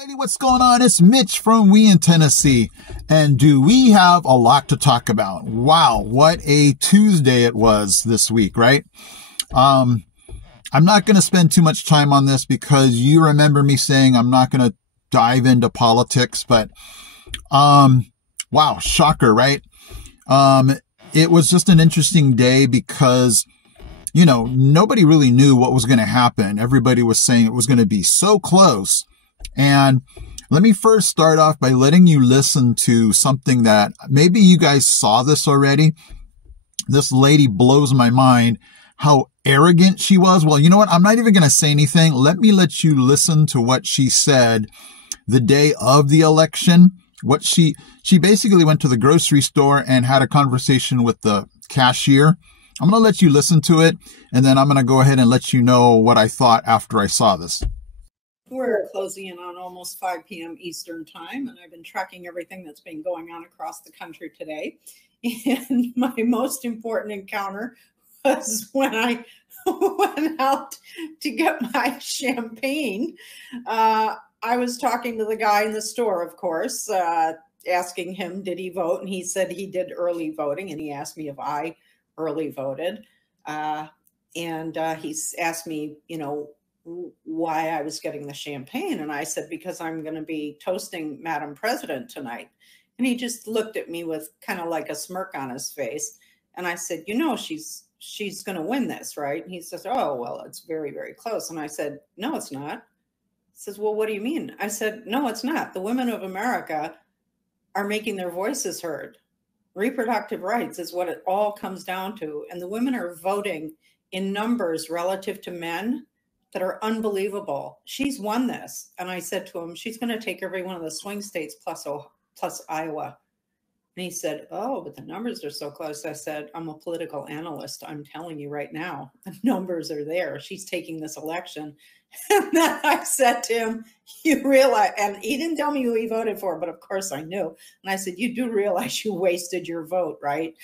everybody, what's going on? It's Mitch from We in Tennessee. And do we have a lot to talk about? Wow, what a Tuesday it was this week, right? I'm not going to spend too much time on this because you remember me saying I'm not going to dive into politics, but wow, shocker, right? It was just an interesting day because, you know, nobody really knew what was going to happen. Everybody was saying it was going to be so close. And let me first start off by letting you listen to something that maybe you guys saw this already. This lady blows my mind how arrogant she was. Well, you know what? I'm not even going to say anything. Let me let you listen to what she said the day of the election. What she basically went to the grocery store and had a conversation with the cashier. I'm going to let you listen to it, and then I'm going to go ahead and let you know what I thought after I saw this. We're closing in on almost 5 p.m. Eastern time, and I've been tracking everything that's been going on across the country today. And my most important encounter was when I went out to get my champagne. I was talking to the guy in the store, of course, asking him, did he vote? And he said he did early voting, and he asked me if I early voted. And he asked me, you know, why I was getting the champagne. And I said, because I'm going to be toasting Madam President tonight. And he just looked at me with kind of like a smirk on his face. And I said, you know, she's going to win this, right? And he says, oh, well, it's very, very close. And I said, no, it's not. He says, well, what do you mean? I said, no, it's not. The women of America are making their voices heard. Reproductive rights is what it all comes down to. And the women are voting in numbers relative to men that are unbelievable. She's won this. And I said to him, she's going to take every one of the swing states plus Iowa. And he said, oh, but the numbers are so close. I said, I'm a political analyst. I'm telling you right now, the numbers are there. She's taking this election. And then I said to him, you realize, and he didn't tell me who he voted for, but of course I knew. And I said, you do realize you wasted your vote, right?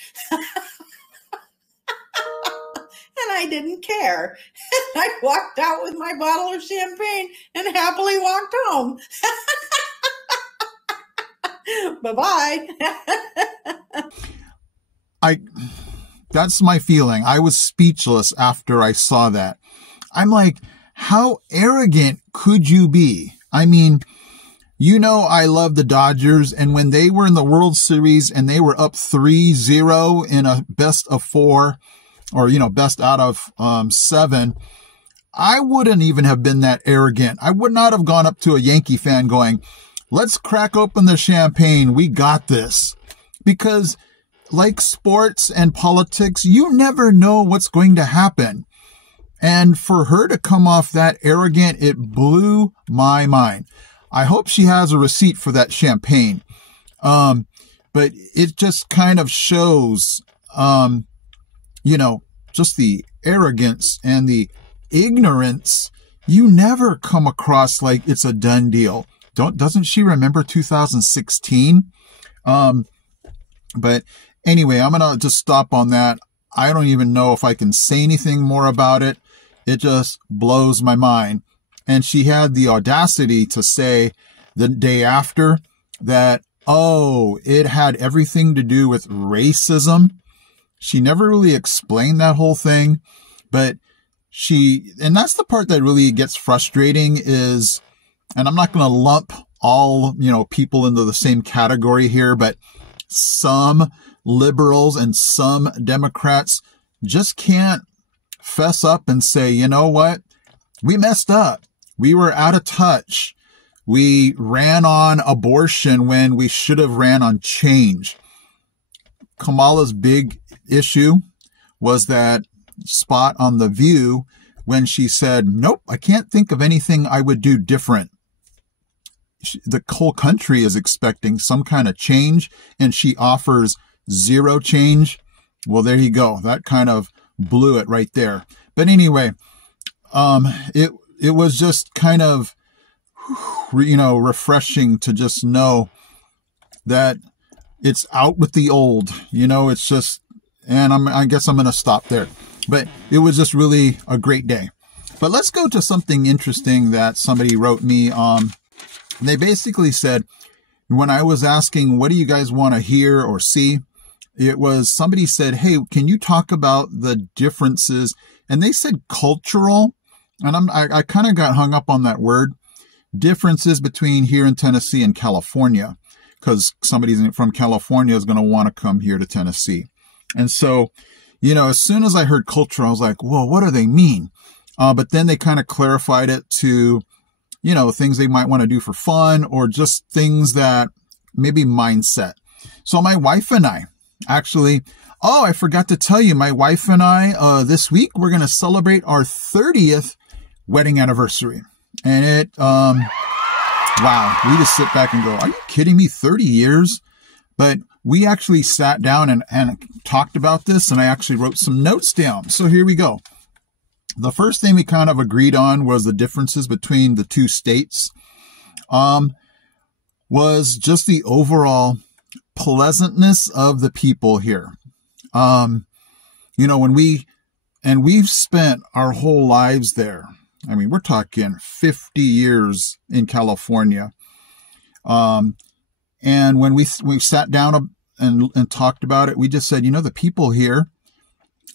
And I didn't care. And I walked out with my bottle of champagne and happily walked home. Bye-bye. That's my feeling. I was speechless after I saw that. I'm like, how arrogant could you be? I mean, you know, I love the Dodgers, and when they were in the World Series and they were up 3-0 in a best of 4, or, you know, best out of 7, I wouldn't even have been that arrogant. I would not have gone up to a Yankee fan going, let's crack open the champagne. We got this. Because like sports and politics, you never know what's going to happen. And for her to come off that arrogant, it blew my mind. I hope she has a receipt for that champagne. But it just kind of shows, you know, just the arrogance and the ignorance. You never come across like it's a done deal. Doesn't she remember 2016? But anyway, I'm going to just stop on that. I don't even know if I can say anything more about it. It just blows my mind. And she had the audacity to say the day after that, oh, it had everything to do with racism. She never really explained that whole thing, but and that's the part that really gets frustrating is, and I'm not going to lump all, you know, people into the same category here, but some liberals and some Democrats just can't fess up and say, you know what? We messed up. We were out of touch. We ran on abortion when we should have ran on change. Kamala's big issue was that spot on The View when she said, nope, I can't think of anything I would do different. The whole country is expecting some kind of change, and she offers zero change. Well, there you go. That kind of blew it right there. But anyway, it was just kind of, you know, refreshing to just know that it's out with the old, you know, it's just, and I guess I'm going to stop there. But it was just really a great day. But let's go to something interesting that somebody wrote me They basically said, when I was asking, what do you guys want to hear or see? It was somebody said, hey, can you talk about the differences? And they said cultural. And I kind of got hung up on that word. Differences between here in Tennessee and California, because somebody from California is going to want to come here to Tennessee. And so, as soon as I heard culture, I was like, whoa, what do they mean? But then they kind of clarified it to, things they might want to do for fun or just things that maybe mindset. So my wife and I actually, I forgot to tell you, my wife and I, this week, we're going to celebrate our 30th wedding anniversary. And wow, we just sit back and go, are you kidding me? 30 years? But we actually sat down and talked about this, and I actually wrote some notes down. So here we go. The first thing we kind of agreed on was the differences between the two states, was just the overall pleasantness of the people here. We've spent our whole lives there. I mean, we're talking 50 years in California. And when we sat down and talked about it, we just said, the people here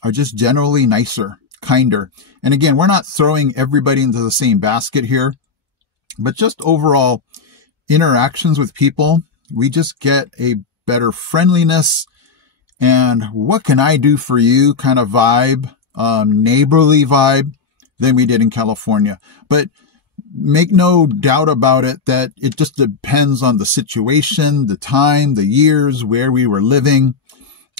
are just generally nicer, kinder. And again, we're not throwing everybody into the same basket here, but just overall interactions with people, we just get a better friendliness and what can I do for you kind of vibe, neighborly vibe than we did in California. But make no doubt about it that it just depends on the situation, the time, the years, where we were living.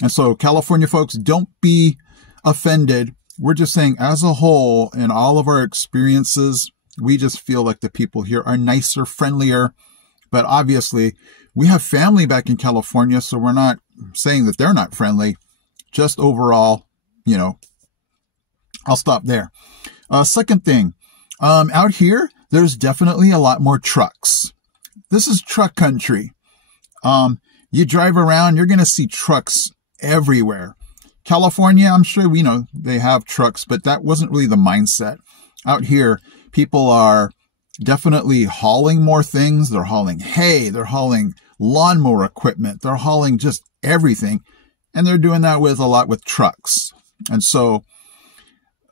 And so California folks, don't be offended. We're just saying as a whole, in all of our experiences, we just feel like the people here are nicer, friendlier. But obviously, we have family back in California, so we're not saying that they're not friendly. Just overall, I'll stop there. Second thing, out here, there's definitely a lot more trucks. This is truck country. You drive around, you're going to see trucks everywhere. California, I'm sure, they have trucks, but that wasn't really the mindset. Out here, people are definitely hauling more things. They're hauling hay. They're hauling lawnmower equipment. They're hauling just everything. And they're doing that a lot with trucks. And so,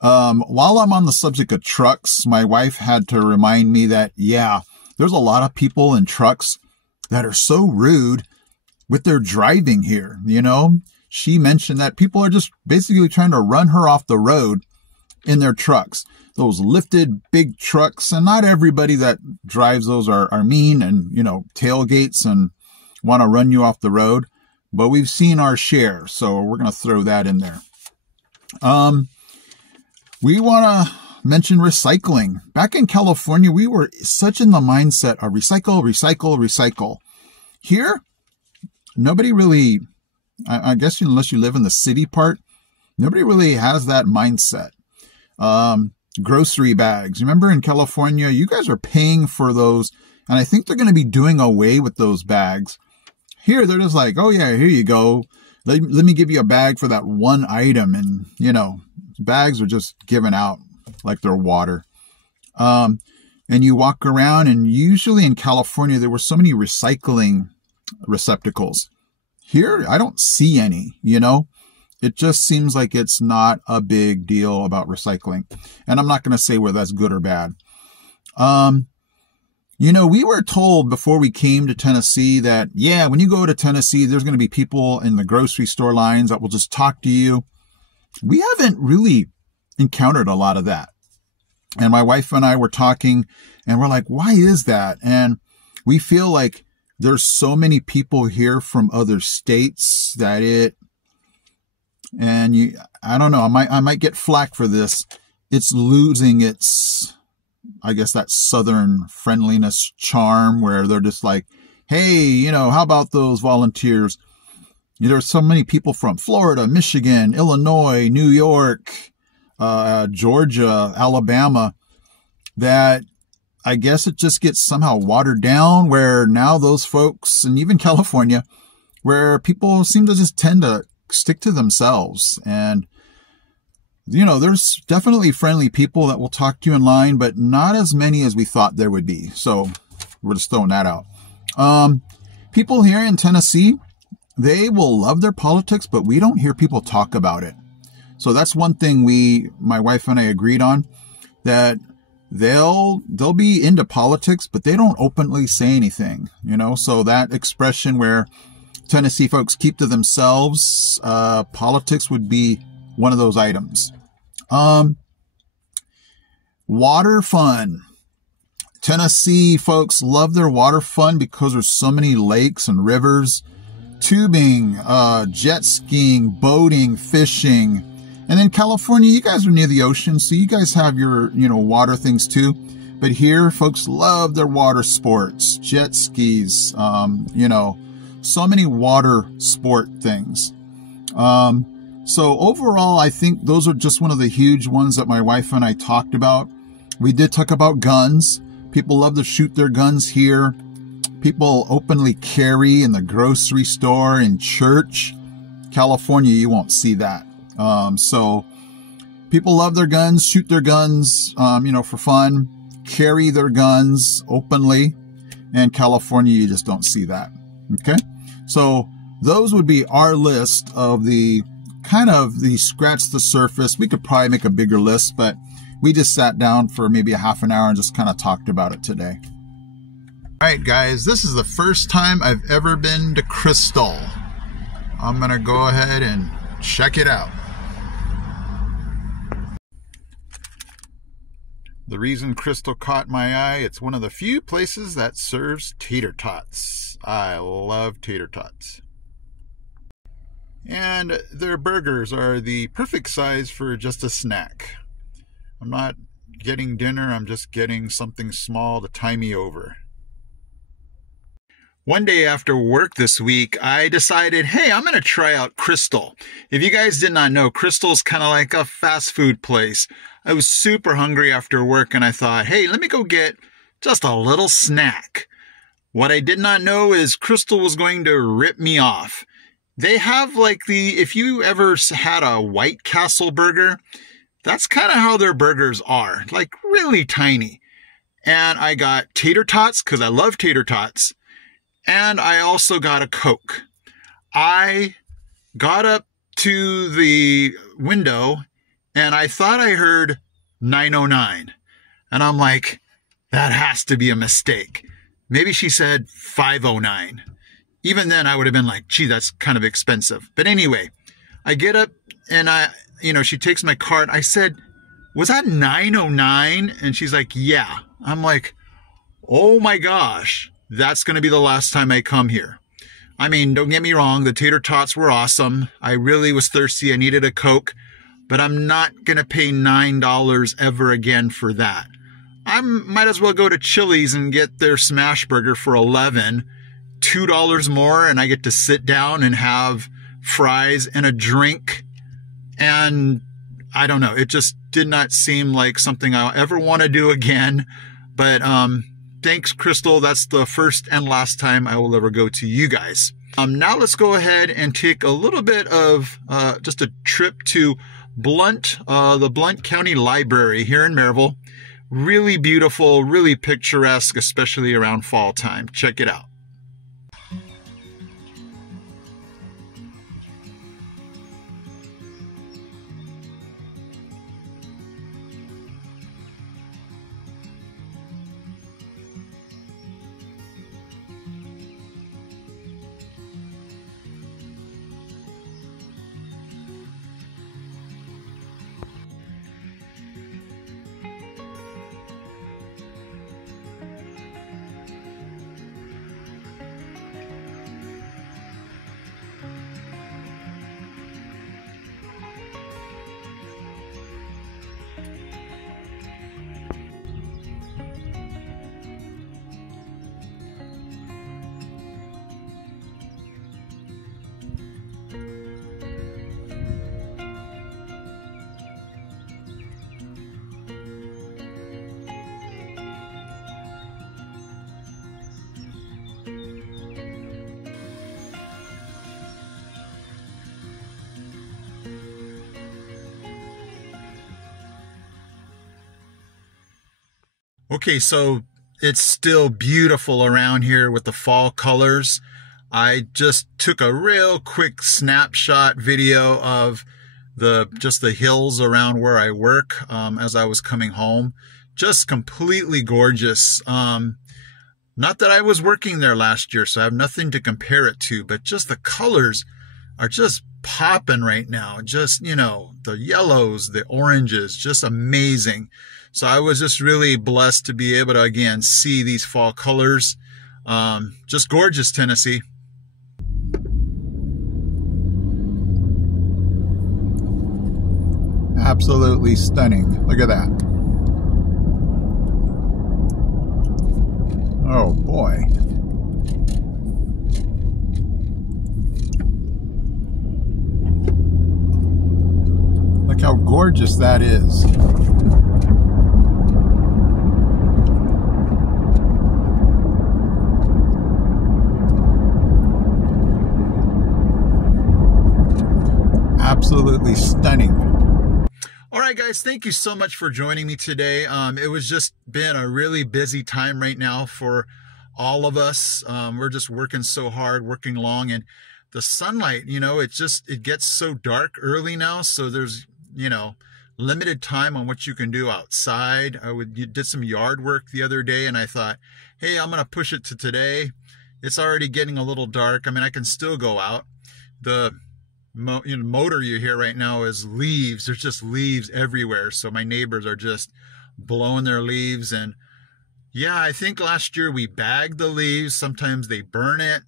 while I'm on the subject of trucks, my wife had to remind me that, there's a lot of people in trucks that are so rude with their driving here. She mentioned that people are just basically trying to run her off the road in their trucks. Those lifted big trucks, and not everybody that drives those are mean and, tailgates and want to run you off the road. But we've seen our share, so we're going to throw that in there. We want to mention recycling. Back in California, we were such in the mindset of recycle, recycle, recycle. Here, nobody really, I guess unless you live in the city part, nobody really has that mindset. Grocery bags. Remember in California, you guys are paying for those, and I think they're going to be doing away with those bags. Here, they're just like, oh yeah, here you go. Let me give you a bag for that one item. And, bags are just given out like they're water. And you walk around, and usually in California, there were so many recycling receptacles. Here, I don't see any, It just seems like it's not a big deal about recycling. And I'm not going to say whether that's good or bad. We were told before we came to Tennessee that, when you go to Tennessee, there's going to be people in the grocery store lines that will just talk to you. We haven't really encountered a lot of that. And my wife and I were talking, and we're like, why is that? And we feel like there's so many people here from other states that I don't know, I might get flack for this. It's losing its, I guess, that Southern friendliness charm where they're just like, hey, how about those volunteers? There's so many people from Florida, Michigan, Illinois, New York, Georgia, Alabama, that I guess it just gets somehow watered down, where now those folks, and even California, where people seem to just tend to stick to themselves. And, there's definitely friendly people that will talk to you in line, but not as many as we thought there would be. So we're just throwing that out. People here in Tennessee, they will love their politics, but we don't hear people talk about it. So that's one thing my wife and I agreed on, that they'll be into politics, but they don't openly say anything, So that expression where Tennessee folks keep to themselves, politics would be one of those items. Water fun. Tennessee folks love their water fun because there's so many lakes and rivers, tubing, jet skiing, boating, fishing. And then California, you guys are near the ocean, so you guys have your, water things too. But here, folks love their water sports, jet skis, so many water sport things. So overall, I think those are just one of the huge ones that my wife and I talked about. We did talk about guns. People love to shoot their guns here. People openly carry in the grocery store, in church. California, you won't see that. So people love their guns, shoot their guns, for fun, carry their guns openly. And California, you just don't see that. Okay. So those would be our list of the scratch the surface. We could probably make a bigger list, but we just sat down for maybe a half an hour and just kind of talked about it today. All right, guys, this is the first time I've ever been to Crystal. I'm going to go ahead and check it out. The reason Crystal caught my eye, it's one of the few places that serves tater tots. I love tater tots. And their burgers are the perfect size for just a snack. I'm not getting dinner, I'm just getting something small to tie me over. One day after work this week, I decided, hey, I'm going to try out Crystal. If you guys did not know, Crystal's kind of like a fast food place. I was super hungry after work and I thought, hey, let me go get just a little snack. What I did not know is Crystal was going to rip me off. They have if you ever had a White Castle burger, that's kind of how their burgers are, really tiny. And I got tater tots because I love tater tots. And I also got a Coke. I got up to the window and I thought I heard 909. And I'm like, that has to be a mistake. Maybe she said 509. Even then I would have been like, gee, that's kind of expensive. But anyway, I get up and she takes my card. I said, was that 909? And she's like, yeah. I'm like, oh my gosh, that's going to be the last time I come here. I mean, don't get me wrong. The tater tots were awesome. I really was thirsty. I needed a Coke, but I'm not going to pay $9 ever again for that. I might as well go to Chili's and get their smash burger for $11, $2 more, and I get to sit down and have fries and a drink. And I don't know, it just did not seem like something I'll ever want to do again. But thanks, Crystal. That's the first and last time I will ever go to you guys. Now let's go ahead and take a little bit of just a trip to Blount, the Blount County Library here in Maryville. Really beautiful, really picturesque, especially around fall time. Check it out. Okay, so it's still beautiful around here with the fall colors. I just took a real quick snapshot video of just the hills around where I work as I was coming home. Just completely gorgeous. Not that I was working there last year, so I have nothing to compare it to, but just the colors are just popping right now. Just, you know, the yellows, the oranges, just amazing. So I was just really blessed to be able to, again, see these fall colors. Just gorgeous, Tennessee. Absolutely stunning. Look at that. Oh boy. Look how gorgeous that is. Absolutely stunning. All right, guys, thank you so much for joining me today. It was just been a really busy time right now for all of us. We're just working so hard, working long, and the sunlight, you know, it gets so dark early now. So there's, you know, limited time on what you can do outside. You did some yard work the other day, and I thought, hey, I'm going to push it to today. It's already getting a little dark. I mean, I can still go out. The motor you hear right now is leaves. There's just leaves everywhere. So my neighbors are just blowing their leaves. And yeah, I think last year we bagged the leaves. Sometimes they burn it.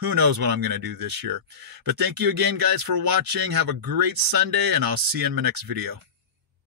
Who knows what I'm going to do this year. But thank you again, guys, for watching. Have a great Sunday, and I'll see you in my next video.